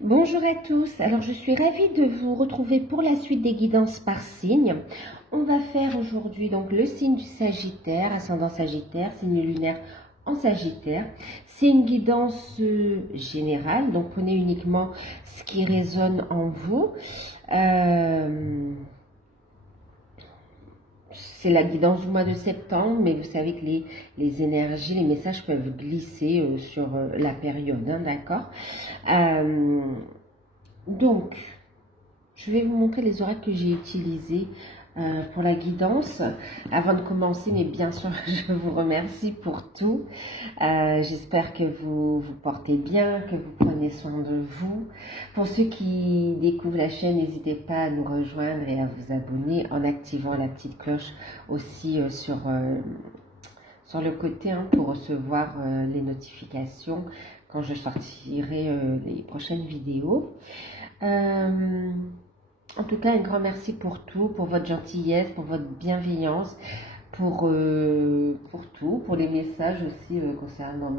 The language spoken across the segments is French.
Bonjour à tous, alors je suis ravie de vous retrouver pour la suite des guidances par signe. On va faire aujourd'hui donc le signe du Sagittaire, ascendant Sagittaire, signe lunaire en Sagittaire. C'est une guidance générale, donc prenez uniquement ce qui résonne en vous. C'est la guidance du mois de septembre, mais vous savez que les énergies, les messages peuvent glisser sur la période, hein, d'accord? Donc, je vais vous montrer les oracles que j'ai utilisés pour la guidance. Avant de commencer, mais bien sûr, je vous remercie pour tout. J'espère que vous vous portez bien, que vous prenez soin de vous. Pour ceux qui découvrent la chaîne, n'hésitez pas à nous rejoindre et à vous abonner en activant la petite cloche aussi sur le côté pour recevoir les notifications quand je sortirai les prochaines vidéos. En tout cas, un grand merci pour tout, pour votre gentillesse, pour votre bienveillance, pour tout, pour les messages aussi concernant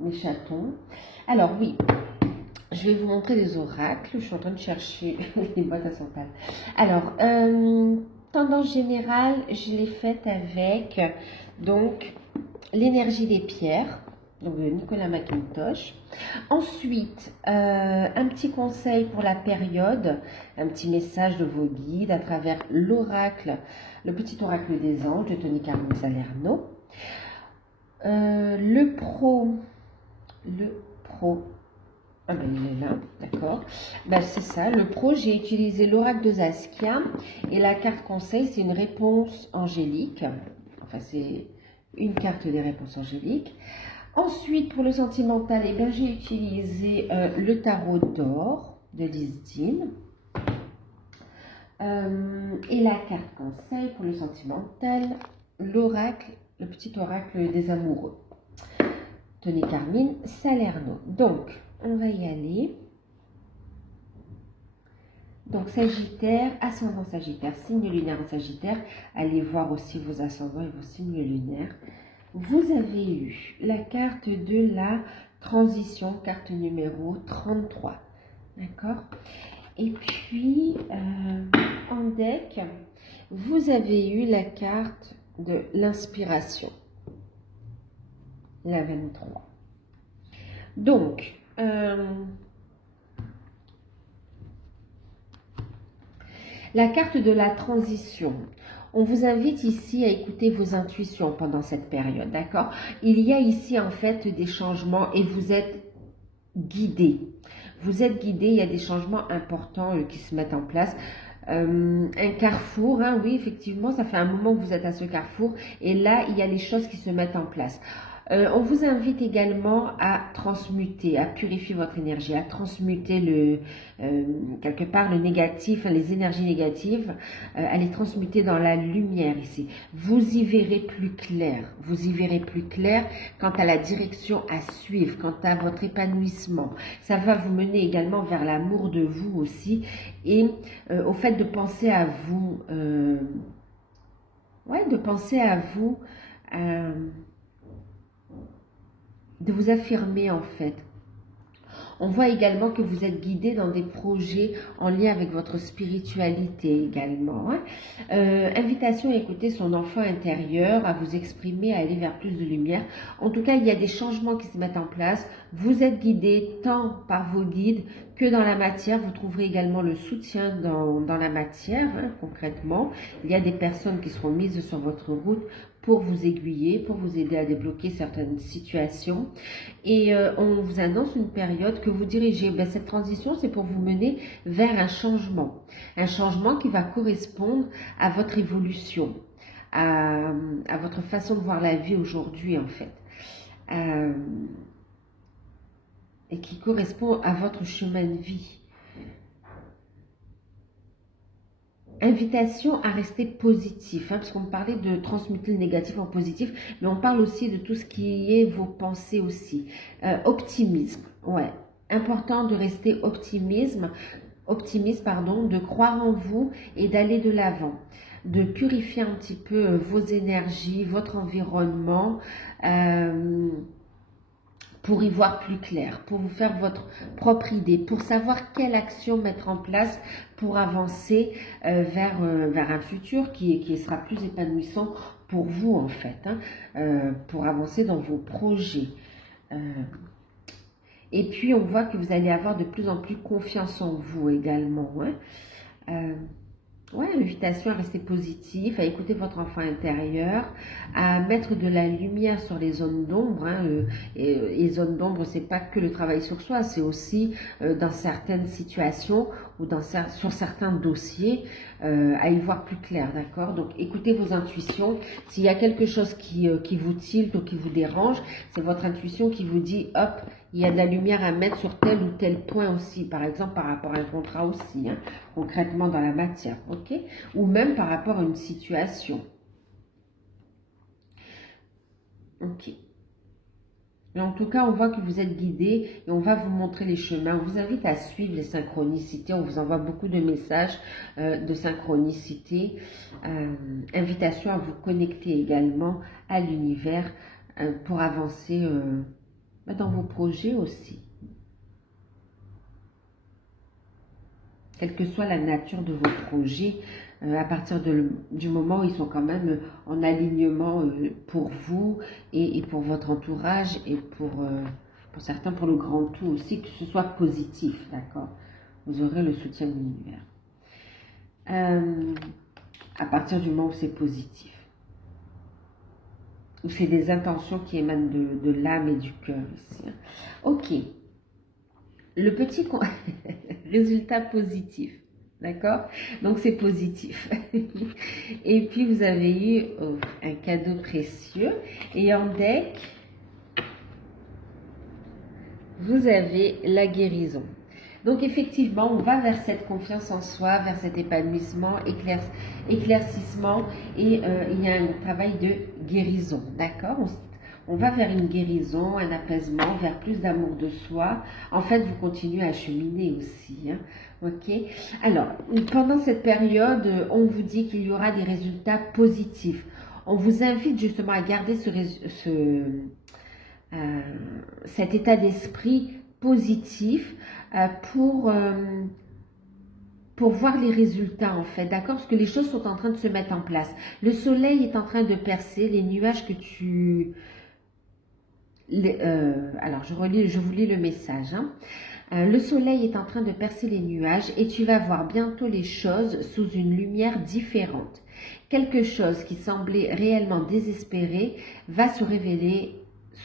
mes chatons. Alors oui, je vais vous montrer les oracles. Je suis en train de chercher les boîtes à sandales. Alors, tendance générale, je l'ai faite avec donc l'énergie des pierres, donc de Nicolas McIntosh. Ensuite, un petit conseil pour la période, un petit message de vos guides à travers l'oracle, le petit oracle des anges de Tony Carmen Salerno. Le pro, ah ben il est là, d'accord. Ben c'est ça, le pro, j'ai utilisé l'oracle de Saskia et la carte conseil, c'est une réponse angélique. Enfin, c'est une carte des réponses angéliques. Ensuite, pour le sentimental, eh bien, j'ai utilisé le tarot d'or de Lisdine. Et la carte conseil pour le sentimental, l'oracle, le petit oracle des amoureux. Tony Carmen Salerno. Donc, on va y aller. Donc, Sagittaire, ascendant Sagittaire, signe lunaire en Sagittaire. Allez voir aussi vos ascendants et vos signes lunaires. Vous avez eu la carte de la transition, carte numéro 33. D'accord? Et puis, en deck, vous avez eu la carte de l'inspiration, la 23. Donc, la carte de la transition. On vous invite ici à écouter vos intuitions pendant cette période, d'accord? Il y a ici en fait des changements et vous êtes guidé. Vous êtes guidé, il y a des changements importants qui se mettent en place. Un carrefour, hein, oui, effectivement, ça fait un moment que vous êtes à ce carrefour et là, il y a les choses qui se mettent en place. On vous invite également à transmuter, à purifier votre énergie, à transmuter quelque part le négatif, les énergies négatives, à les transmuter dans la lumière ici. Vous y verrez plus clair, vous y verrez plus clair quant à la direction à suivre, quant à votre épanouissement. Ça va vous mener également vers l'amour de vous aussi et au fait de penser à vous, de penser à vous, de vous affirmer en fait. On voit également que vous êtes guidé dans des projets en lien avec votre spiritualité également. Invitation à écouter son enfant intérieur, à vous exprimer, à aller vers plus de lumière. En tout cas, il y a des changements qui se mettent en place. Vous êtes guidé tant par vos guides que dans la matière. Vous trouverez également le soutien dans la matière, concrètement. Il y a des personnes qui seront mises sur votre route pour vous aiguiller, pour vous aider à débloquer certaines situations. Et on vous annonce une période que vous dirigez. Cette transition, c'est pour vous mener vers un changement qui va correspondre à votre évolution, à votre façon de voir la vie aujourd'hui en fait, et qui correspond à votre chemin de vie. Invitation à rester positif, parce qu'on parlait de transmuter le négatif en positif, mais on parle aussi de tout ce qui est vos pensées aussi. Optimisme, ouais, important de rester optimiste, de croire en vous et d'aller de l'avant, de purifier un petit peu vos énergies, votre environnement, pour y voir plus clair, pour vous faire votre propre idée, pour savoir quelle action mettre en place pour avancer vers un futur qui sera plus épanouissant pour vous en fait, hein, pour avancer dans vos projets. Et puis on voit que vous allez avoir de plus en plus confiance en vous également, hein. Ouais, invitation à rester positif, à écouter votre enfant intérieur, à mettre de la lumière sur les zones d'ombre, hein, et les zones d'ombre, c'est pas que le travail sur soi, c'est aussi dans certaines situations ou sur certains dossiers, à y voir plus clair, d'accord? Donc, écoutez vos intuitions. S'il y a quelque chose qui vous tilte ou qui vous dérange, c'est votre intuition qui vous dit, hop, il y a de la lumière à mettre sur tel ou tel point aussi, par exemple par rapport à un contrat aussi, hein, concrètement dans la matière, ok? Ou même par rapport à une situation. Ok. Mais en tout cas, on voit que vous êtes guidé et on va vous montrer les chemins. On vous invite à suivre les synchronicités. On vous envoie beaucoup de messages de synchronicité. Invitation à vous connecter également à l'univers pour avancer dans vos projets aussi. Quelle que soit la nature de vos projets, à partir du moment où ils sont quand même en alignement pour vous et pour votre entourage et pour certains pour le grand tout aussi, que ce soit positif, d'accord? Vous aurez le soutien de l'univers. À partir du moment où c'est positif. Où c'est des intentions qui émanent de l'âme et du cœur ici. Hein. Ok. Le petit résultat positif. D'accord? Donc, c'est positif. Et puis, vous avez eu un cadeau précieux. Et en deck, vous avez la guérison. Donc, effectivement, on va vers cette confiance en soi, vers cet épanouissement, éclaircissement. Et il y a un travail de guérison. D'accord? On va vers une guérison, un apaisement, vers plus d'amour de soi. En fait, vous continuez à cheminer aussi. Hein, ok. Alors, pendant cette période, on vous dit qu'il y aura des résultats positifs. On vous invite justement à garder cet état d'esprit positif pour voir les résultats en fait, d'accord? Parce que les choses sont en train de se mettre en place. Le soleil est en train de percer, les nuages que tu... alors, je vous lis le message. Hein. Le soleil est en train de percer les nuages et tu vas voir bientôt les choses sous une lumière différente. Quelque chose qui semblait réellement désespéré va se révéler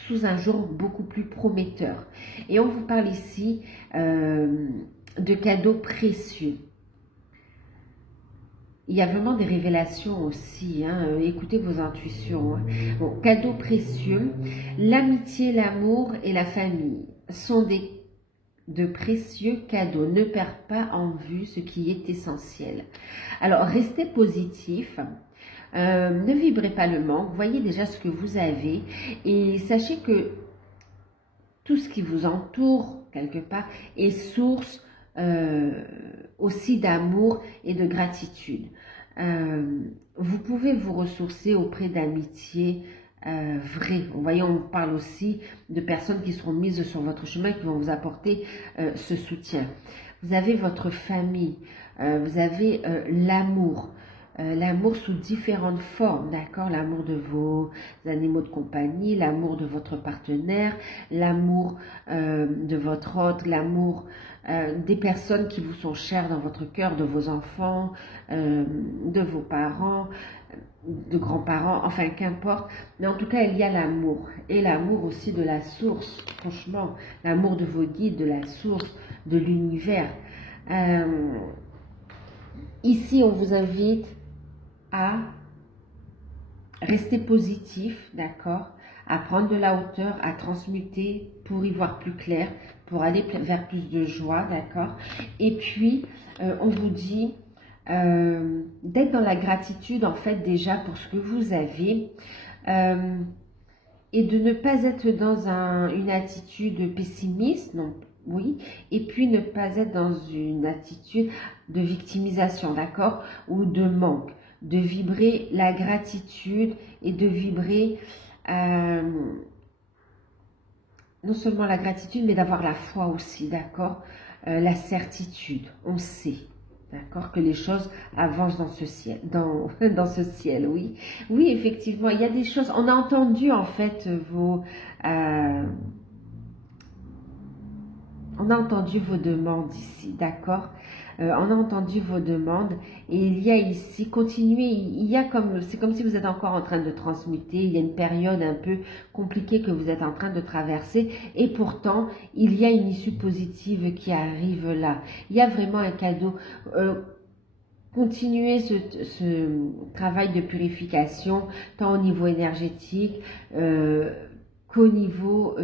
sous un jour beaucoup plus prometteur. Et on vous parle ici de cadeaux précieux. Il y a vraiment des révélations aussi, hein. Écoutez vos intuitions. Hein. Bon, cadeaux précieux, l'amitié, l'amour et la famille sont de précieux cadeaux. Ne perds pas en vue ce qui est essentiel. Alors, restez positif. Ne vibrez pas le manque. Voyez déjà ce que vous avez et sachez que tout ce qui vous entoure, quelque part, est source aussi d'amour et de gratitude. Vous pouvez vous ressourcer auprès d'amitié vraies. Vous voyez, on parle aussi de personnes qui seront mises sur votre chemin, qui vont vous apporter ce soutien. Vous avez votre famille, vous avez l'amour. L'amour sous différentes formes, d'accord? L'amour de vos animaux de compagnie, l'amour de votre partenaire, l'amour de votre hôte, l'amour des personnes qui vous sont chères dans votre cœur, de vos enfants, de vos parents, de grands-parents, enfin qu'importe. Mais en tout cas, il y a l'amour. Et l'amour aussi de la source, franchement. L'amour de vos guides, de la source, de l'univers. Ici, on vous invite à rester positif, d'accord, à prendre de la hauteur, à transmuter pour y voir plus clair, pour aller vers plus de joie, d'accord. Et puis, on vous dit d'être dans la gratitude, en fait, déjà pour ce que vous avez, et de ne pas être dans une attitude pessimiste, non. Oui, et puis ne pas être dans une attitude de victimisation, d'accord, ou de manque, de vibrer la gratitude et de vibrer non seulement la gratitude, mais d'avoir la foi aussi, d'accord? La certitude, on sait. D'accord, que les choses avancent dans ce ciel, dans ce ciel, oui. Oui, effectivement, il y a des choses, on a entendu en fait on a entendu vos demandes ici, d'accord? On a entendu vos demandes et il y a ici, continuez, il y a comme, c'est comme si vous êtes encore en train de transmuter, il y a une période un peu compliquée que vous êtes en train de traverser et pourtant, il y a une issue positive qui arrive là. Il y a vraiment un cadeau. Continuez ce travail de purification, tant au niveau énergétique qu'au niveau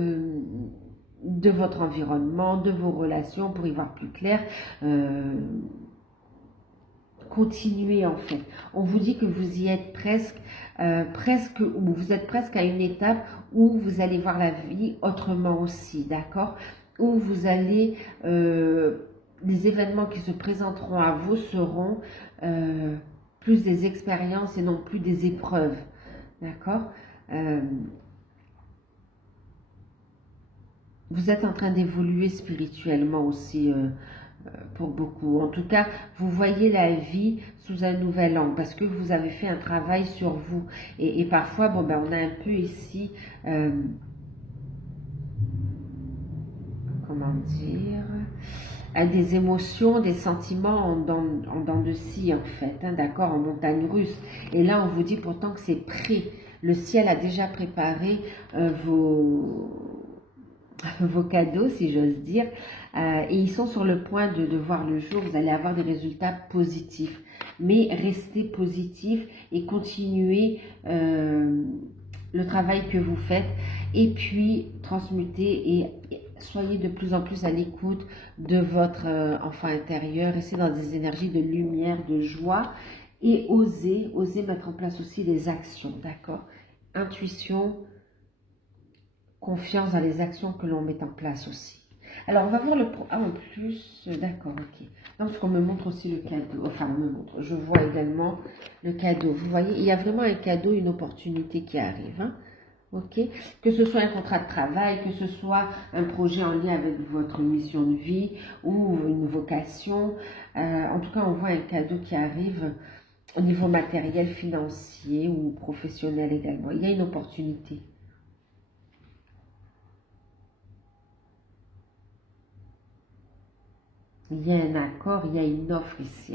de votre environnement, de vos relations, pour y voir plus clair. Continuez en fait. On vous dit que vous y êtes presque, ou vous êtes presque à une étape où vous allez voir la vie autrement aussi, d'accord? Où vous allez... les événements qui se présenteront à vous seront plus des expériences et non plus des épreuves. D'accord? Vous êtes en train d'évoluer spirituellement aussi pour beaucoup. En tout cas, vous voyez la vie sous un nouvel angle parce que vous avez fait un travail sur vous. Et parfois, bon, ben, on a un peu ici... comment dire, des émotions, des sentiments en dents de scie en fait, hein, d'accord, en montagne russe. Et là, on vous dit pourtant que c'est prêt. Le ciel a déjà préparé vos cadeaux, si j'ose dire, et ils sont sur le point de voir le jour. Vous allez avoir des résultats positifs. Mais restez positif et continuez le travail que vous faites et puis transmutez et soyez de plus en plus à l'écoute de votre enfant intérieur. Restez dans des énergies de lumière, de joie et osez mettre en place aussi les actions, d'accord? Intuition, confiance dans les actions que l'on met en place aussi. Alors, on va voir en plus, d'accord, ok. Donc, on me montre aussi le cadeau. Enfin, on me montre. Je vois également le cadeau. Vous voyez, il y a vraiment un cadeau, une opportunité qui arrive. Hein? Ok. Que ce soit un contrat de travail, que ce soit un projet en lien avec votre mission de vie ou une vocation. En tout cas, on voit un cadeau qui arrive au niveau matériel, financier ou professionnel également. Il y a une opportunité. Il y a un accord, il y a une offre ici,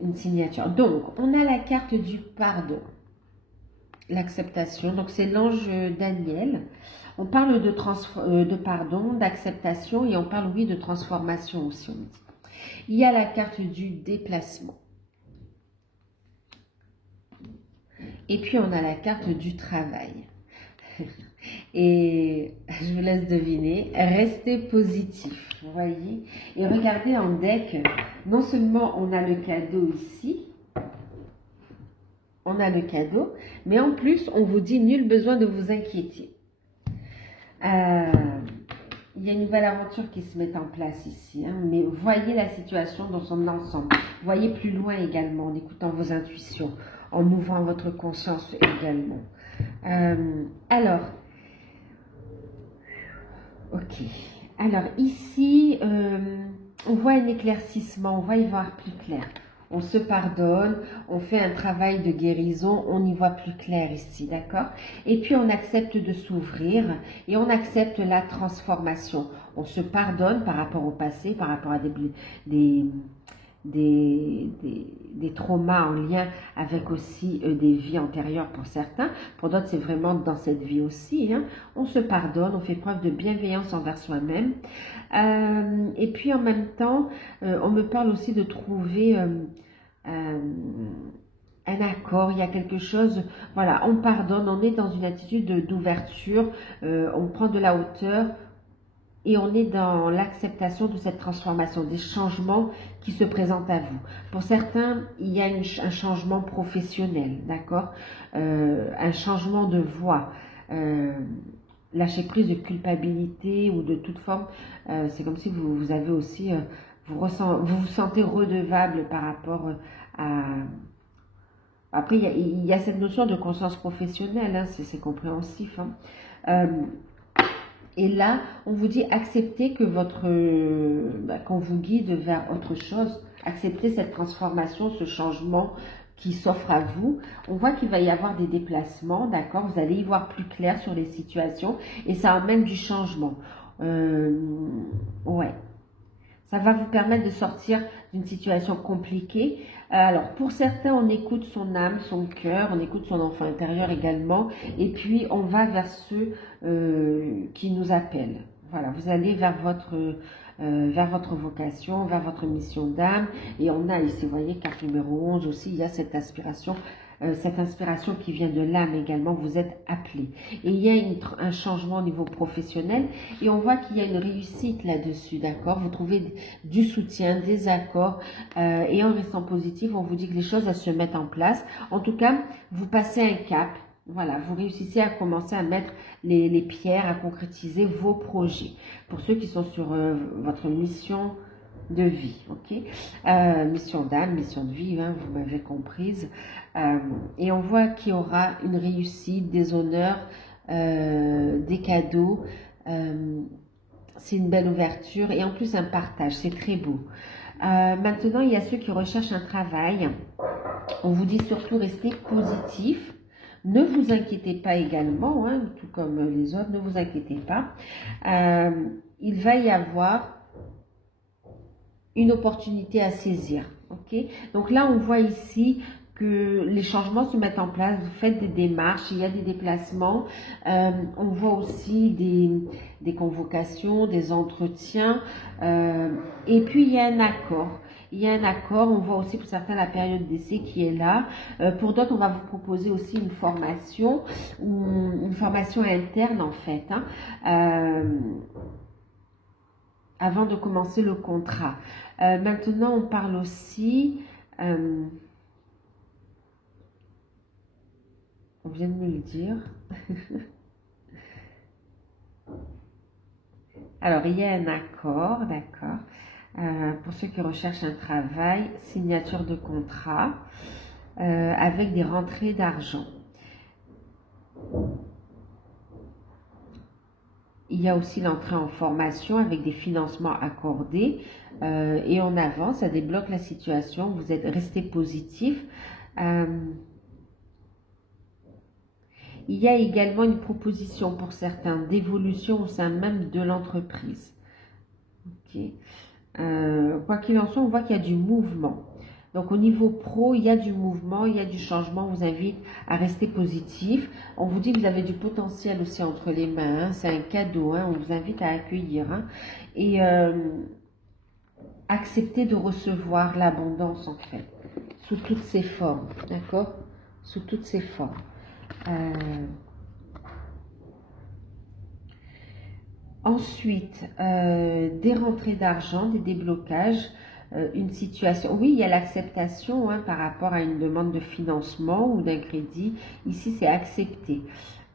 une signature. Donc, on a la carte du pardon, l'acceptation. Donc, c'est l'ange Daniel. On parle de pardon, d'acceptation et on parle, oui, de transformation aussi, on dit. Il y a la carte du déplacement. Et puis, on a la carte du travail. Et je vous laisse deviner, restez positif, vous voyez. Et regardez en deck, non seulement on a le cadeau ici, on a le cadeau, mais en plus on vous dit nul besoin de vous inquiéter. Il y a une nouvelle aventure qui se met en place ici, hein, mais voyez la situation dans son ensemble. Voyez plus loin également en écoutant vos intuitions, en ouvrant votre conscience également. Alors, ok. Alors ici, on voit un éclaircissement, on va y voir plus clair. On se pardonne, on fait un travail de guérison, on y voit plus clair ici, d'accord? Et puis on accepte de s'ouvrir et on accepte la transformation. On se pardonne par rapport au passé, par rapport à des traumas en lien avec aussi des vies antérieures pour certains. Pour d'autres, c'est vraiment dans cette vie aussi. Hein. On se pardonne, on fait preuve de bienveillance envers soi-même. Et puis en même temps, on me parle aussi de trouver un accord, il y a quelque chose, voilà, on pardonne, on est dans une attitude d'ouverture, on prend de la hauteur, et on est dans l'acceptation de cette transformation, des changements qui se présentent à vous. Pour certains, il y a un changement professionnel, d'accord, un changement de voie, lâcher prise de culpabilité ou de toute forme. C'est comme si vous avez aussi, vous vous sentez redevable par rapport à... Après, il y a cette notion de conscience professionnelle, hein, c'est compréhensif. Hein. Et là, on vous dit acceptez que qu'on vous guide vers autre chose. Acceptez cette transformation, ce changement qui s'offre à vous. On voit qu'il va y avoir des déplacements, d'accord? Vous allez y voir plus clair sur les situations et ça emmène du changement. Ouais. Ça va vous permettre de sortir d'une situation compliquée. Alors, pour certains, on écoute son âme, son cœur, on écoute son enfant intérieur également. Et puis, on va vers ceux qui nous appellent. Voilà, vous allez vers votre vocation, vers votre mission d'âme. Et on a ici, vous voyez, carte numéro 11 aussi, il y a cette inspiration qui vient de l'âme également, vous êtes appelé. Et il y a un changement au niveau professionnel et on voit qu'il y a une réussite là-dessus, d'accord? Vous trouvez du soutien, des accords et en restant positif, on vous dit que les choses elles se mettent en place. En tout cas, vous passez un cap. Voilà, vous réussissez à commencer à mettre les pierres, à concrétiser vos projets. Pour ceux qui sont sur votre mission de vie, ok, mission d'âme, mission de vie, hein, vous m'avez comprise, et on voit qu'il y aura une réussite, des honneurs, des cadeaux, c'est une belle ouverture et en plus un partage, c'est très beau. Maintenant, il y a ceux qui recherchent un travail, on vous dit surtout restez positif. Ne vous inquiétez pas également, hein, tout comme les autres, ne vous inquiétez pas. Il va y avoir une opportunité à saisir. Ok, donc là, on voit ici que les changements se mettent en place. Vous faites des démarches, il y a des déplacements. On voit aussi des convocations, des entretiens. Et puis, il y a un accord. Il y a un accord, on voit aussi pour certains la période d'essai qui est là. Pour d'autres, on va vous proposer aussi une formation interne en fait, hein, avant de commencer le contrat. Maintenant, on parle aussi, on vient de me le dire. Alors, il y a un accord, d'accord. Pour ceux qui recherchent un travail, signature de contrat avec des rentrées d'argent. Il y a aussi l'entrée en formation avec des financements accordés et on avance, ça débloque la situation, vous êtes resté positif. Il y a également une proposition pour certains d'évolution au sein même de l'entreprise. Okay. Quoi qu'il en soit, on voit qu'il y a du mouvement. Donc au niveau pro, il y a du mouvement, il y a du changement. On vous invite à rester positif. On vous dit que vous avez du potentiel aussi entre les mains. Hein. C'est un cadeau. Hein. On vous invite à accueillir. Hein. Et accepter de recevoir l'abondance en fait. Sous toutes ses formes. D'accord? Sous toutes ses formes. Ensuite, des rentrées d'argent, des déblocages, une situation. Oui, il y a l'acceptation hein, par rapport à une demande de financement ou d'un crédit. Ici, c'est accepté.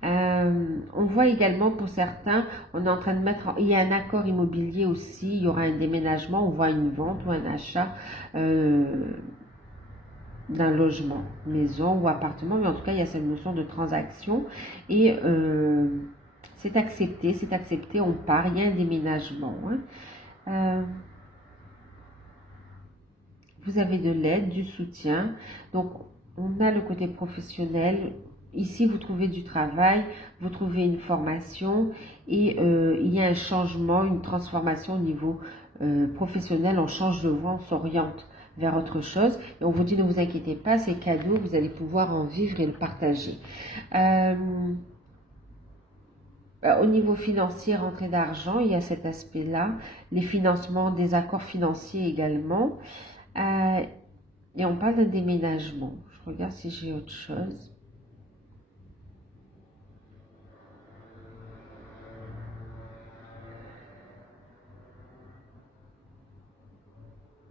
On voit également pour certains, on est en train de mettre, il y a un accord immobilier aussi, il y aura un déménagement, on voit une vente ou un achat d'un logement, maison ou appartement, mais en tout cas, il y a cette notion de transaction et c'est accepté, on part, il y a un déménagement. Hein. Vous avez de l'aide, du soutien. Donc, on a le côté professionnel. Ici, vous trouvez du travail, vous trouvez une formation et il y a un changement, une transformation au niveau professionnel. On change de voie, on s'oriente vers autre chose. Et on vous dit, ne vous inquiétez pas, c'est cadeau, vous allez pouvoir en vivre et le partager. Au niveau financier, rentrée d'argent, il y a cet aspect-là. Les financements, des accords financiers également. Et on parle d'un déménagement. Je regarde si j'ai autre chose.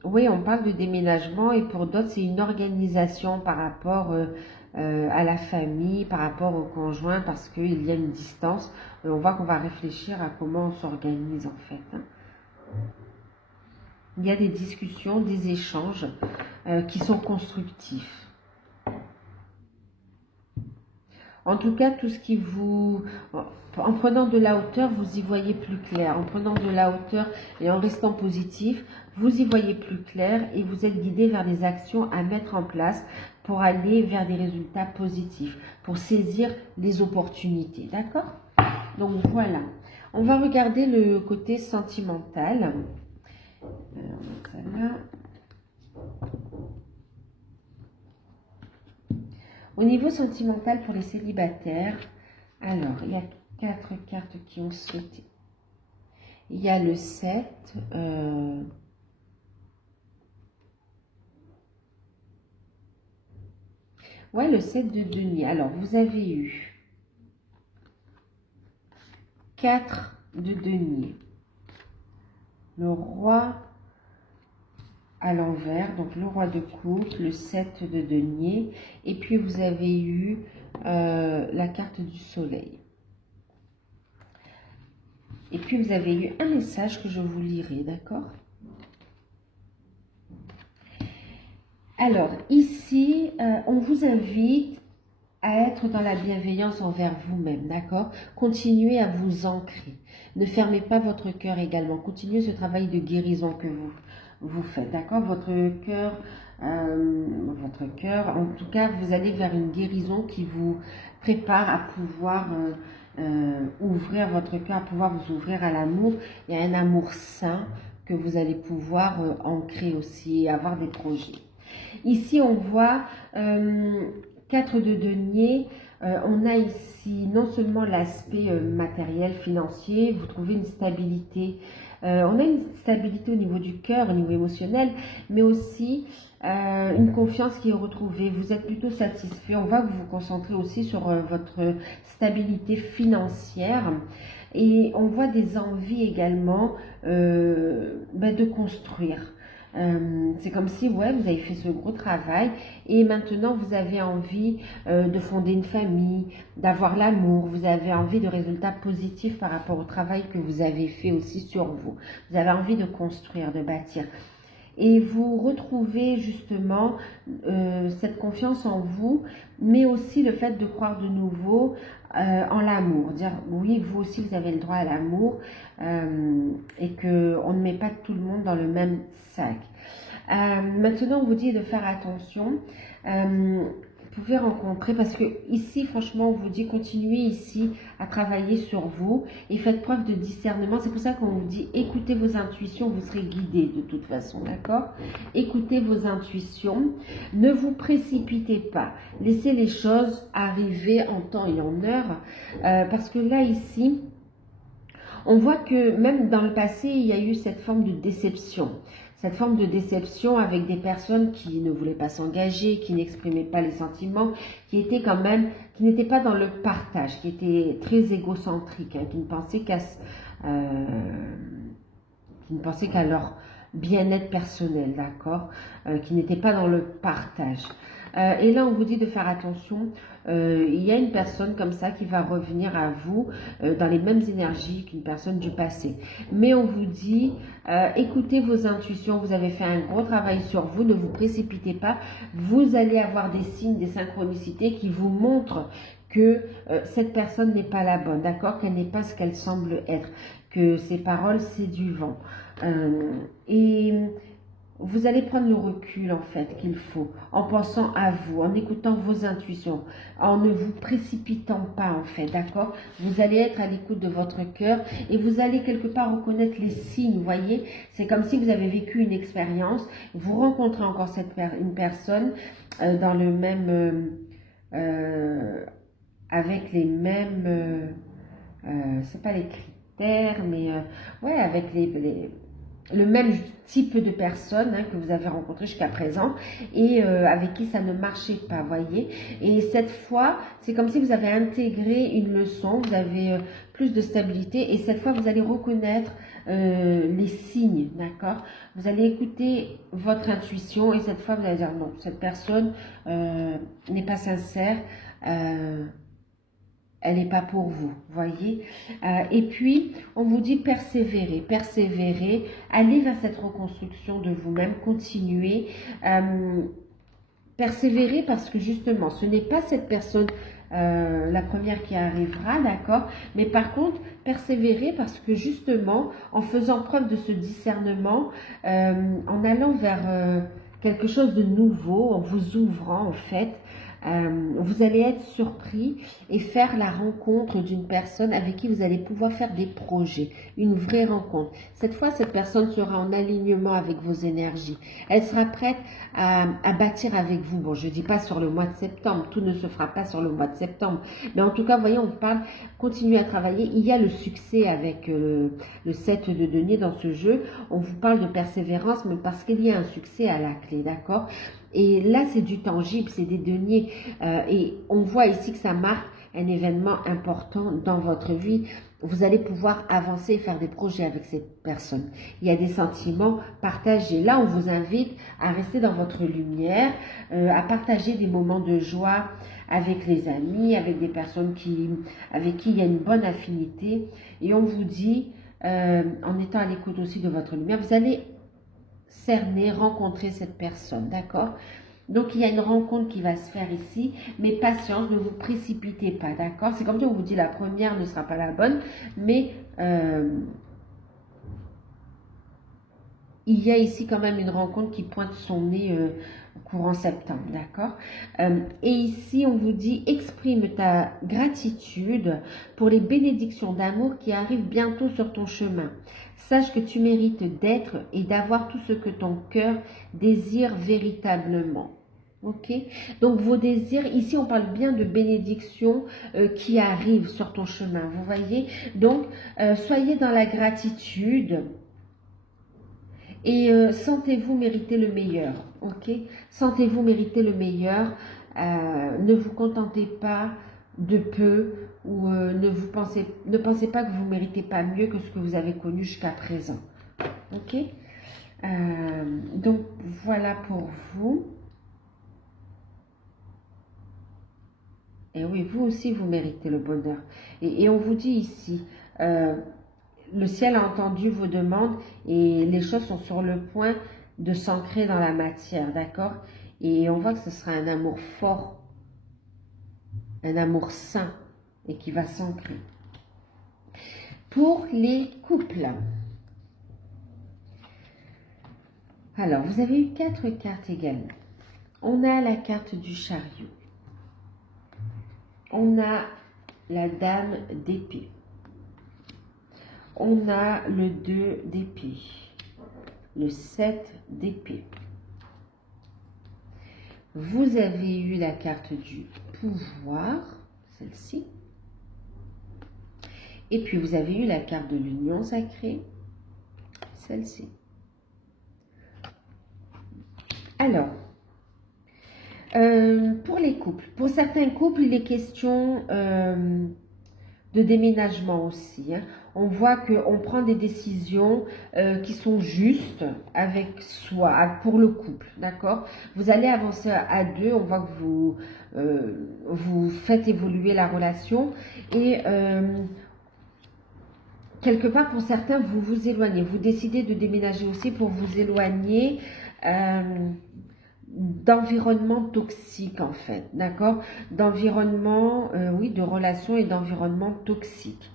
Oui, on parle de déménagement et pour d'autres, c'est une organisation par rapport à la famille, par rapport au conjoint, parce qu'il y a une distance. On voit qu'on va réfléchir à comment on s'organise en fait. Hein. Il y a des discussions, des échanges qui sont constructifs. En tout cas, tout ce qui vous... En prenant de la hauteur, vous y voyez plus clair. En prenant de la hauteur et en restant positif, vous y voyez plus clair et vous êtes guidé vers des actions à mettre en place pour aller vers des résultats positifs, pour saisir les opportunités. D'accord? Donc voilà. On va regarder le côté sentimental. Au niveau sentimental pour les célibataires, alors il y a 4 cartes qui ont sauté. Il y a le 7. Ouais, le 7 de denier. Alors, vous avez eu 4 de denier. Le roi à l'envers, donc le roi de coupe, le 7 de denier. Et puis, vous avez eu la carte du soleil. Et puis, vous avez eu un message que je vous lirai, d'accord? Alors, ici, on vous invite à être dans la bienveillance envers vous-même, d'accord? Continuez à vous ancrer. Ne fermez pas votre cœur également. Continuez ce travail de guérison que vous faites, d'accord? Votre cœur, en tout cas, vous allez vers une guérison qui vous prépare à pouvoir ouvrir votre cœur, à pouvoir vous ouvrir à l'amour. Il y a un amour sain que vous allez pouvoir ancrer aussi et avoir des projets. Ici, on voit 4 de denier. On a ici non seulement l'aspect matériel, financier, vous trouvez une stabilité. On a une stabilité au niveau du cœur, au niveau émotionnel, mais aussi une confiance qui est retrouvée. Vous êtes plutôt satisfait. On va vous concentrer aussi sur votre stabilité financière. Et on voit des envies également de construire. C'est comme si ouais, vous avez fait ce gros travail et maintenant vous avez envie de fonder une famille, d'avoir l'amour, vous avez envie de résultats positifs par rapport au travail que vous avez fait aussi sur vous. Vous avez envie de construire, de bâtir. Et vous retrouvez justement cette confiance en vous, mais aussi le fait de croire de nouveau en l'amour. Dire oui, vous aussi vous avez le droit à l'amour et qu'on ne met pas tout le monde dans le même sac. Maintenant, on vous dit de faire attention. Vous pouvez rencontrer, parce que ici, franchement, on vous dit continuez ici à travailler sur vous et faites preuve de discernement. C'est pour ça qu'on vous dit écoutez vos intuitions, vous serez guidé de toute façon, d'accord? Écoutez vos intuitions, ne vous précipitez pas, laissez les choses arriver en temps et en heure, parce que là, ici, on voit que même dans le passé, il y a eu cette forme de déception. Cette forme de déception avec des personnes qui ne voulaient pas s'engager, qui n'exprimaient pas les sentiments, qui étaient quand même, qui n'étaient pas dans le partage, qui étaient très égocentriques, hein, qui ne pensaient qu'à leur bien-être personnel, d'accord, qui n'étaient pas dans le partage. Et là, on vous dit de faire attention. Il y a une personne comme ça qui va revenir à vous dans les mêmes énergies qu'une personne du passé. Mais on vous dit, écoutez vos intuitions. Vous avez fait un gros travail sur vous. Ne vous précipitez pas. Vous allez avoir des signes, des synchronicités qui vous montrent que cette personne n'est pas la bonne, d'accord, qu'elle n'est pas ce qu'elle semble être, que ses paroles, c'est du vent. Et vous allez prendre le recul en fait qu'il faut, en pensant à vous, en écoutant vos intuitions, en ne vous précipitant pas en fait, d'accord? Vous allez être à l'écoute de votre cœur et vous allez quelque part reconnaître les signes, vous voyez? C'est comme si vous avez vécu une expérience, vous rencontrez encore une personne dans le même, avec les mêmes, c'est pas les critères, mais ouais, avec le même type de personne hein, que vous avez rencontré jusqu'à présent et avec qui ça ne marchait pas, voyez. Et cette fois, c'est comme si vous avez intégré une leçon, vous avez plus de stabilité et cette fois, vous allez reconnaître les signes, d'accord? Vous allez écouter votre intuition et cette fois, vous allez dire non, cette personne n'est pas sincère, elle n'est pas pour vous, voyez. Et puis, on vous dit persévérer, persévérer, allez vers cette reconstruction de vous-même, continuez, persévérer parce que justement, ce n'est pas cette personne la première qui arrivera, d'accord? Mais par contre, persévérez parce que justement, en faisant preuve de ce discernement, en allant vers quelque chose de nouveau, en vous ouvrant en fait, vous allez être surpris et faire la rencontre d'une personne avec qui vous allez pouvoir faire des projets, une vraie rencontre. Cette fois, cette personne sera en alignement avec vos énergies. Elle sera prête à bâtir avec vous. Bon, je ne dis pas sur le mois de septembre, tout ne se fera pas sur le mois de septembre. Mais en tout cas, voyez, on parle, continuez à travailler. Il y a le succès avec le 7 de denier dans ce jeu. On vous parle de persévérance, mais parce qu'il y a un succès à la clé, d'accord? Et là, c'est du tangible, c'est des deniers. Et on voit ici que ça marque un événement important dans votre vie. Vous allez pouvoir avancer et faire des projets avec cette personne. Il y a des sentiments partagés. Là, on vous invite à rester dans votre lumière, à partager des moments de joie avec les amis, avec des personnes avec qui il y a une bonne affinité. Et on vous dit, en étant à l'écoute aussi de votre lumière, vous allez cerner, rencontrer cette personne, d'accord? Donc, il y a une rencontre qui va se faire ici, mais patience, ne vous précipitez pas, d'accord? C'est comme si on vous dit la première ne sera pas la bonne, mais il y a ici quand même une rencontre qui pointe son nez courant septembre, d'accord? Et ici, on vous dit, exprime ta gratitude pour les bénédictions d'amour qui arrivent bientôt sur ton chemin. Sache que tu mérites d'être et d'avoir tout ce que ton cœur désire véritablement. Ok? Donc, vos désirs, ici, on parle bien de bénédictions qui arrivent sur ton chemin, vous voyez? Donc, soyez dans la gratitude. Et sentez-vous mériter le meilleur, ok? Sentez-vous mériter le meilleur. Ne vous contentez pas de peu ou ne pensez pas que vous ne méritez pas mieux que ce que vous avez connu jusqu'à présent, ok? Donc, voilà pour vous. Et oui, vous aussi, vous méritez le bonheur. Et on vous dit ici... le ciel a entendu vos demandes et les choses sont sur le point de s'ancrer dans la matière, d'accord? Et on voit que ce sera un amour fort, un amour sain et qui va s'ancrer. Pour les couples, alors vous avez eu 4 cartes également. On a la carte du chariot. On a la dame d'épée. On a le 2 d'épée, le 7 d'épée. Vous avez eu la carte du pouvoir, celle-ci. Et puis vous avez eu la carte de l'union sacrée, celle-ci. Alors, pour les couples, pour certains couples, il est question de déménagement aussi. Hein. On voit qu'on prend des décisions qui sont justes avec soi, pour le couple, d'accord? Vous allez avancer à deux, on voit que vous faites évoluer la relation et quelque part pour certains, vous vous éloignez. Vous décidez de déménager aussi pour vous éloigner d'environnement toxique en fait, d'accord? D'environnement, oui, de relations et d'environnement toxique.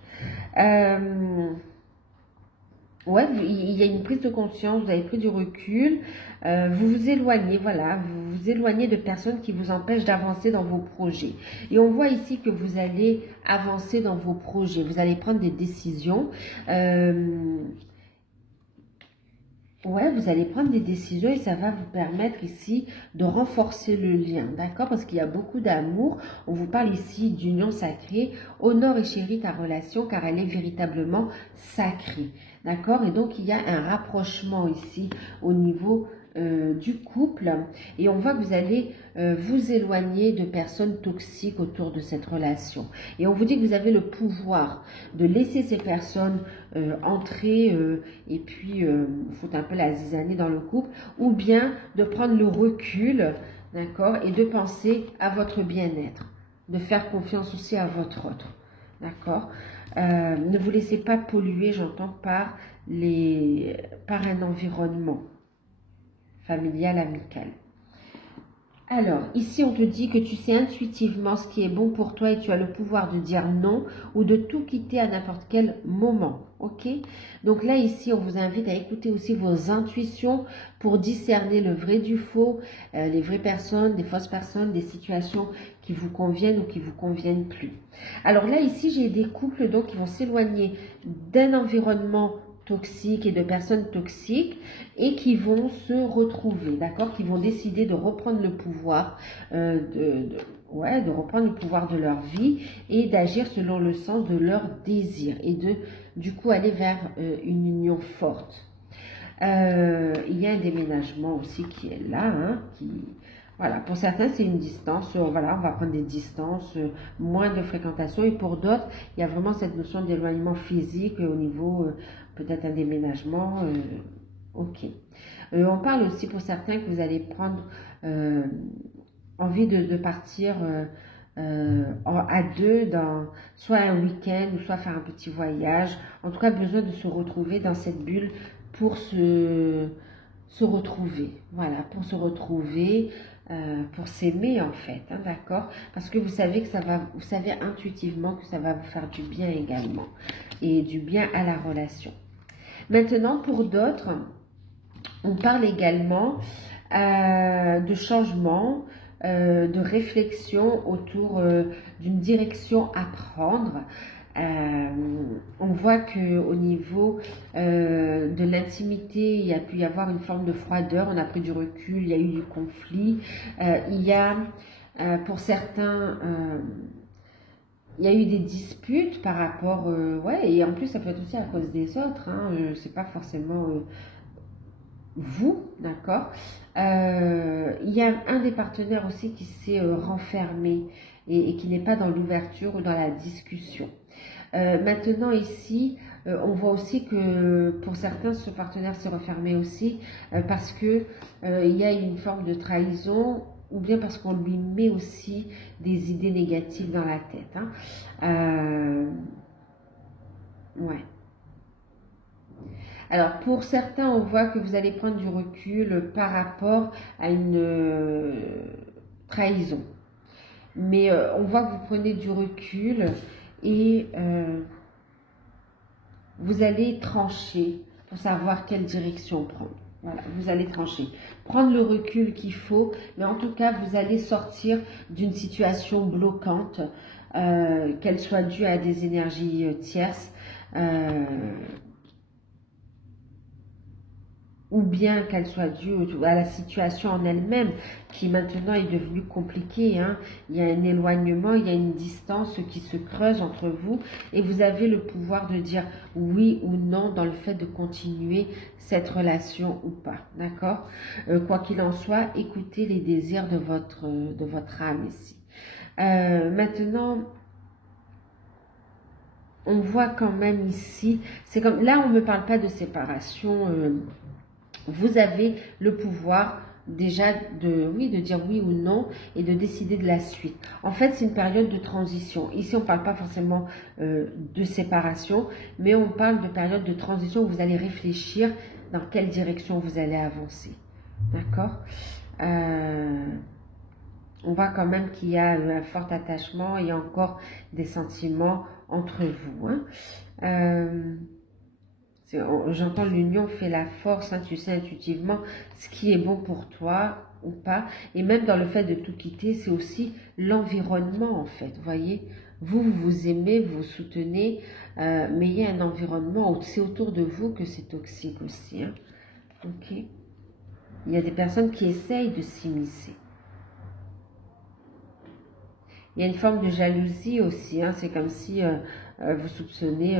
Ouais, il y a une prise de conscience, vous avez pris du recul, vous vous éloignez, voilà, vous vous éloignez de personnes qui vous empêchent d'avancer dans vos projets. Et on voit ici que vous allez avancer dans vos projets, vous allez prendre des décisions. Ouais, vous allez prendre des décisions et ça va vous permettre ici de renforcer le lien, d'accord? Parce qu'il y a beaucoup d'amour. On vous parle ici d'union sacrée. Honore et chéris ta relation car elle est véritablement sacrée, d'accord? Et donc, il y a un rapprochement ici au niveau du couple. Et on voit que vous allez vous éloigner de personnes toxiques autour de cette relation. Et on vous dit que vous avez le pouvoir de laisser ces personnes entrer et puis foutre un peu la zizanie dans le couple, ou bien de prendre le recul, d'accord, et de penser à votre bien-être, de faire confiance aussi à votre autre, d'accord. Ne vous laissez pas polluer, j'entends, par un environnement familial, amical. Alors, ici, on te dit que tu sais intuitivement ce qui est bon pour toi et tu as le pouvoir de dire non ou de tout quitter à n'importe quel moment. Ok? Donc là, ici, on vous invite à écouter aussi vos intuitions pour discerner le vrai du faux, les vraies personnes, des fausses personnes, des situations qui vous conviennent ou qui vous conviennent plus. Alors là, ici, j'ai des couples donc qui vont s'éloigner d'un environnement toxiques et de personnes toxiques et qui vont se retrouver, d'accord, qui vont décider de reprendre le pouvoir, de reprendre le pouvoir de leur vie et d'agir selon le sens de leur désir et de, du coup, aller vers une union forte. Il y a un déménagement aussi qui est là, hein, voilà, pour certains, c'est une distance, voilà, on va prendre des distances, moins de fréquentation, et pour d'autres, il y a vraiment cette notion d'éloignement physique au niveau, peut-être un déménagement, ok. On parle aussi pour certains que vous allez prendre envie de partir à deux, dans soit un week-end, ou soit faire un petit voyage, en tout cas, besoin de se retrouver dans cette bulle pour se retrouver, voilà, pour se retrouver, pour s'aimer en fait, hein, d'accord, parce que vous savez que ça va, vous savez intuitivement que ça va vous faire du bien également, et du bien à la relation. Maintenant, pour d'autres, on parle également de changement, de réflexion autour d'une direction à prendre. On voit que au niveau de l'intimité, il y a pu y avoir une forme de froideur, on a pris du recul, il y a eu du conflit, il y a pour certains il y a eu des disputes par rapport, ouais, et en plus ça peut être aussi à cause des autres, hein, c'est pas forcément vous, d'accord. Il y a un des partenaires aussi qui s'est renfermé et qui n'est pas dans l'ouverture ou dans la discussion. Maintenant ici, on voit aussi que pour certains, ce partenaire s'est refermé aussi parce que il y a une forme de trahison ou bien parce qu'on lui met aussi des idées négatives dans la tête. Hein. Ouais. Alors, pour certains, on voit que vous allez prendre du recul par rapport à une trahison. Mais on voit que vous prenez du recul et vous allez trancher pour savoir quelle direction prendre. Voilà, vous allez trancher. Prendre le recul qu'il faut, mais en tout cas, vous allez sortir d'une situation bloquante, qu'elle soit due à des énergies tierces, ou bien qu'elle soit due à la situation en elle-même, qui maintenant est devenue compliquée. Hein. Il y a un éloignement, il y a une distance qui se creuse entre vous, et vous avez le pouvoir de dire oui ou non dans le fait de continuer cette relation ou pas. D'accord. Quoi qu'il en soit, écoutez les désirs de votre âme ici. Maintenant, on voit quand même ici, c'est comme là on ne me parle pas de séparation. Vous avez le pouvoir déjà de dire oui ou non et de décider de la suite. En fait, c'est une période de transition. Ici, on ne parle pas forcément de séparation, mais on parle de période de transition où vous allez réfléchir dans quelle direction vous allez avancer. D'accord. On voit quand même qu'il y a un fort attachement et encore des sentiments entre vous. Hein. J'entends l'union fait la force, hein, tu sais intuitivement ce qui est bon pour toi ou pas. Et même dans le fait de tout quitter, c'est aussi l'environnement en fait. Vous voyez, vous vous aimez, vous vous soutenez, mais il y a un environnement, c'est autour de vous que c'est toxique aussi. Hein. Ok. Il y a des personnes qui essayent de s'immiscer. Il y a une forme de jalousie aussi. Hein. C'est comme si vous soupçonnez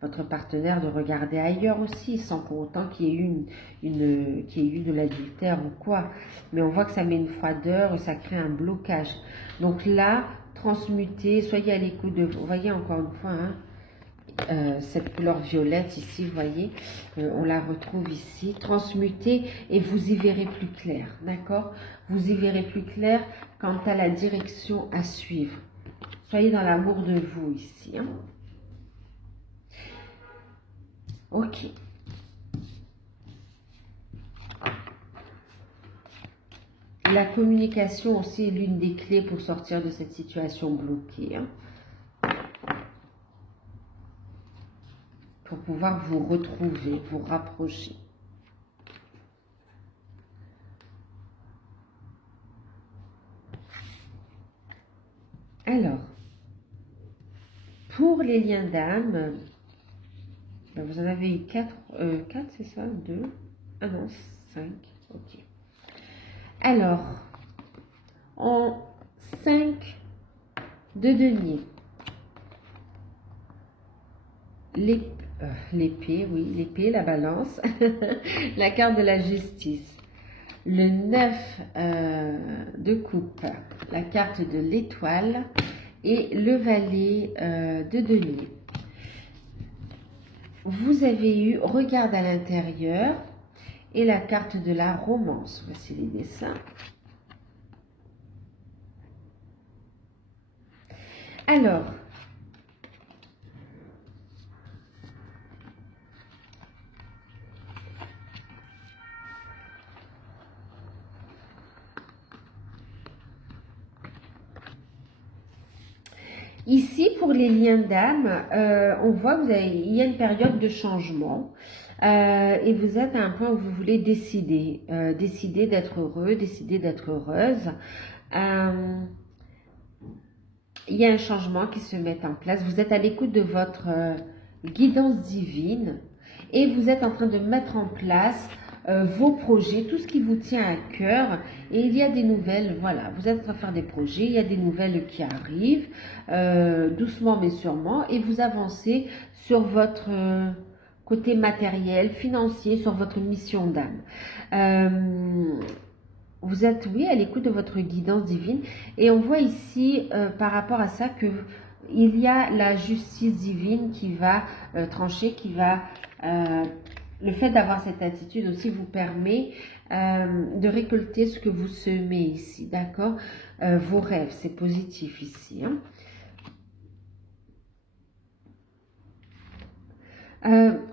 votre partenaire de regarder ailleurs aussi, sans pour autant qu'il y ait eu de l'adultère ou quoi. Mais on voit que ça met une froideur, ça crée un blocage. Donc là, transmutez, soyez à l'écoute de vous. Voyez encore une fois, hein, cette couleur violette ici, vous voyez, on la retrouve ici, transmutez et vous y verrez plus clair, d'accord? Vous y verrez plus clair quant à la direction à suivre. Soyez dans l'amour de vous ici. Hein? Ok. la communication aussi est l'une des clés pour sortir de cette situation bloquée. Hein. Pour pouvoir vous retrouver, vous rapprocher. Alors, pour les liens d'âme, vous en avez eu 4, c'est ça, 2, ah non, 5, ok. Alors, en 5 de denier, l'épée, oui, l'épée, la balance, la carte de la justice, le 9 de coupe, la carte de l'étoile et le valet de denier. Vous avez eu regarde à l'intérieur et la carte de la romance. Voici les dessins. Alors, ici, pour les liens d'âme, on voit qu'il y a une période de changement et vous êtes à un point où vous voulez décider, décider d'être heureux, décider d'être heureuse. Il y a un changement qui se met en place. Vous êtes à l'écoute de votre guidance divine et vous êtes en train de mettre en place vos projets, tout ce qui vous tient à cœur. Et il y a des nouvelles, voilà, vous êtes en train de faire des projets, il y a des nouvelles qui arrivent, doucement mais sûrement, et vous avancez sur votre côté matériel, financier, sur votre mission d'âme. Vous êtes, oui, à l'écoute de votre guidance divine. Et on voit ici, par rapport à ça, que il y a la justice divine qui va trancher, qui va... le fait d'avoir cette attitude aussi vous permet de récolter ce que vous semez ici, d'accord? Vos rêves, c'est positif ici. Hein?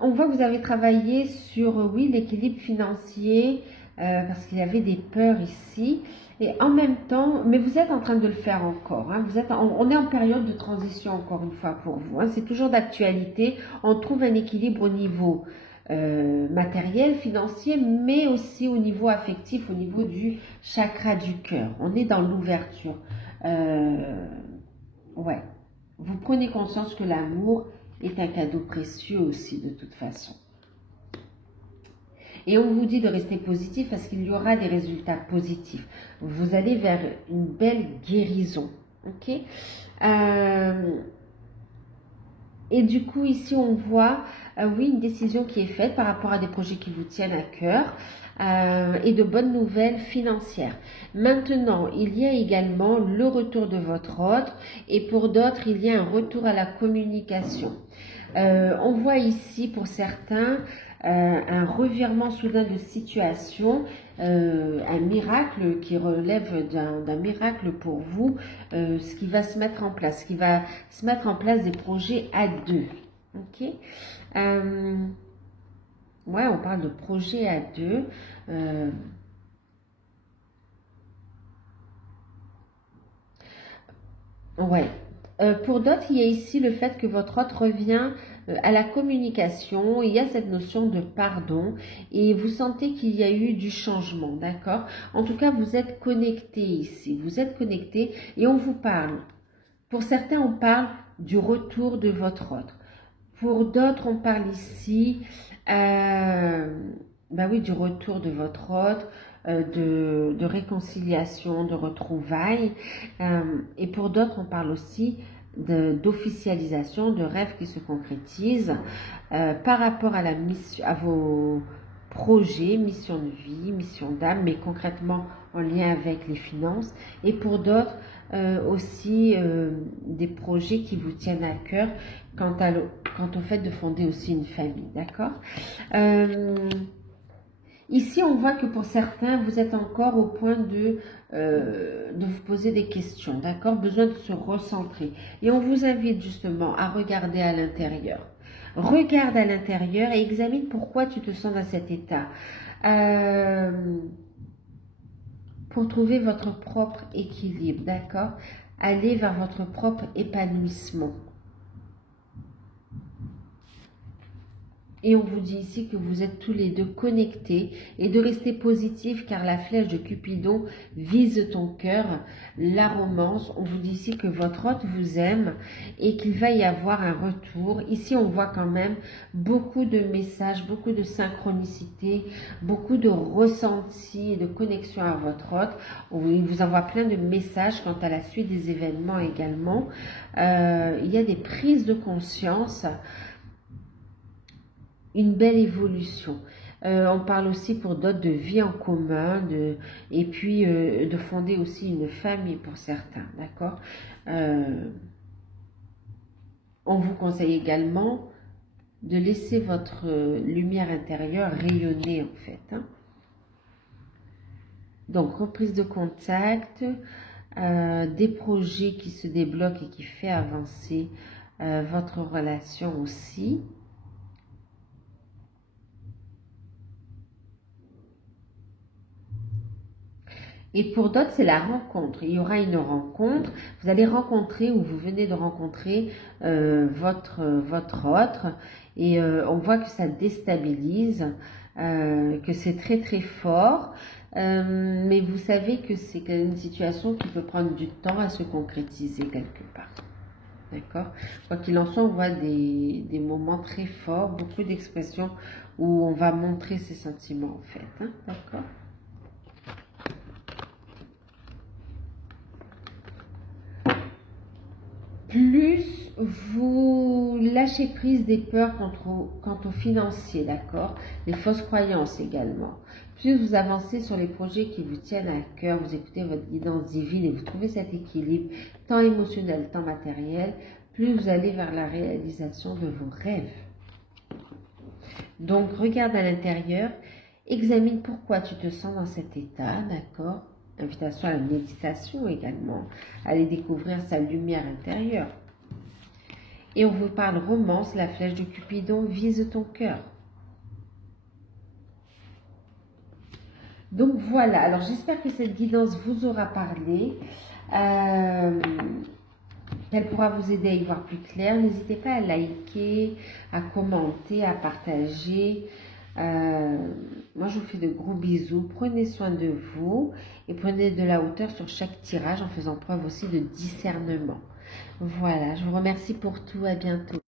On voit que vous avez travaillé sur, oui, l'équilibre financier, parce qu'il y avait des peurs ici. Et en même temps, mais vous êtes en train de le faire encore. Hein, on est en période de transition encore une fois pour vous. Hein, c'est toujours d'actualité. On trouve un équilibre au niveau matériel, financier, mais aussi au niveau affectif, au niveau du chakra du cœur. On est dans l'ouverture. Ouais. Vous prenez conscience que l'amour est un cadeau précieux aussi de toute façon. Et on vous dit de rester positif parce qu'il y aura des résultats positifs. Vous allez vers une belle guérison. Ok? Et du coup, ici, on voit, oui, une décision qui est faite par rapport à des projets qui vous tiennent à cœur et de bonnes nouvelles financières. Maintenant, il y a également le retour de votre ordre et pour d'autres, il y a un retour à la communication. On voit ici, pour certains, un revirement soudain de situation, un miracle qui relève d'un miracle pour vous, ce qui va se mettre en place, ce qui va se mettre en place des projets à deux. Ok, ouais, on parle de projets à deux. Ouais. Pour d'autres, il y a ici le fait que votre hôte revient à la communication. Il y a cette notion de pardon et vous sentez qu'il y a eu du changement, d'accord? En tout cas, vous êtes connecté ici. Vous êtes connecté et on vous parle. Pour certains, on parle du retour de votre hôte. Pour d'autres, on parle ici, bah oui, du retour de votre hôte. De réconciliation, de retrouvailles. Et pour d'autres, on parle aussi d'officialisation, de rêves qui se concrétisent par rapport à, à vos projets, mission de vie, mission d'âme, mais concrètement en lien avec les finances. Et pour d'autres, aussi des projets qui vous tiennent à cœur quant au fait de fonder aussi une famille, d'accord? Ici, on voit que pour certains, vous êtes encore au point de vous poser des questions, d'accord? Besoin de se recentrer. Et on vous invite justement à regarder à l'intérieur. Regarde à l'intérieur et examine pourquoi tu te sens dans cet état. pour trouver votre propre équilibre, d'accord? Aller vers votre propre épanouissement. Et on vous dit ici que vous êtes tous les deux connectés et de rester positif car la flèche de Cupidon vise ton cœur, la romance. On vous dit ici que votre hôte vous aime et qu'il va y avoir un retour. Ici, on voit quand même beaucoup de messages, beaucoup de synchronicité, beaucoup de ressentis et de connexion à votre hôte. Il vous envoie plein de messages quant à la suite des événements également. Il y a des prises de conscience. Une belle évolution. On parle aussi pour d'autres de vie en commun, et puis de fonder aussi une famille pour certains, d'accord? On vous conseille également de laisser votre lumière intérieure rayonner en fait. Hein. Donc, reprise de contact, des projets qui se débloquent et qui fait avancer votre relation aussi. Et pour d'autres, c'est la rencontre. Il y aura une rencontre. Vous allez rencontrer ou vous venez de rencontrer votre autre. Et on voit que ça déstabilise, que c'est très très fort. Mais vous savez que c'est une situation qui peut prendre du temps à se concrétiser quelque part. D'accord? Quoi qu'il en soit, on voit des moments très forts, beaucoup d'expressions où on va montrer ses sentiments en fait. Hein? D'accord? Plus vous lâchez prise des peurs quant au financier, d'accord? Les fausses croyances également. Plus vous avancez sur les projets qui vous tiennent à cœur, vous écoutez votre guidance divine et vous trouvez cet équilibre, tant émotionnel, tant matériel, plus vous allez vers la réalisation de vos rêves. Donc, regarde à l'intérieur, examine pourquoi tu te sens dans cet état, d'accord? Invitation à la méditation également, aller découvrir sa lumière intérieure. Et on vous parle romance, la flèche de Cupidon vise ton cœur. Donc voilà, alors j'espère que cette guidance vous aura parlé, qu'elle pourra vous aider à y voir plus clair. N'hésitez pas à liker, à commenter, à partager. Moi, je vous fais de gros bisous. Prenez soin de vous et prenez de la hauteur sur chaque tirage en faisant preuve aussi de discernement. Voilà, je vous remercie pour tout. À bientôt.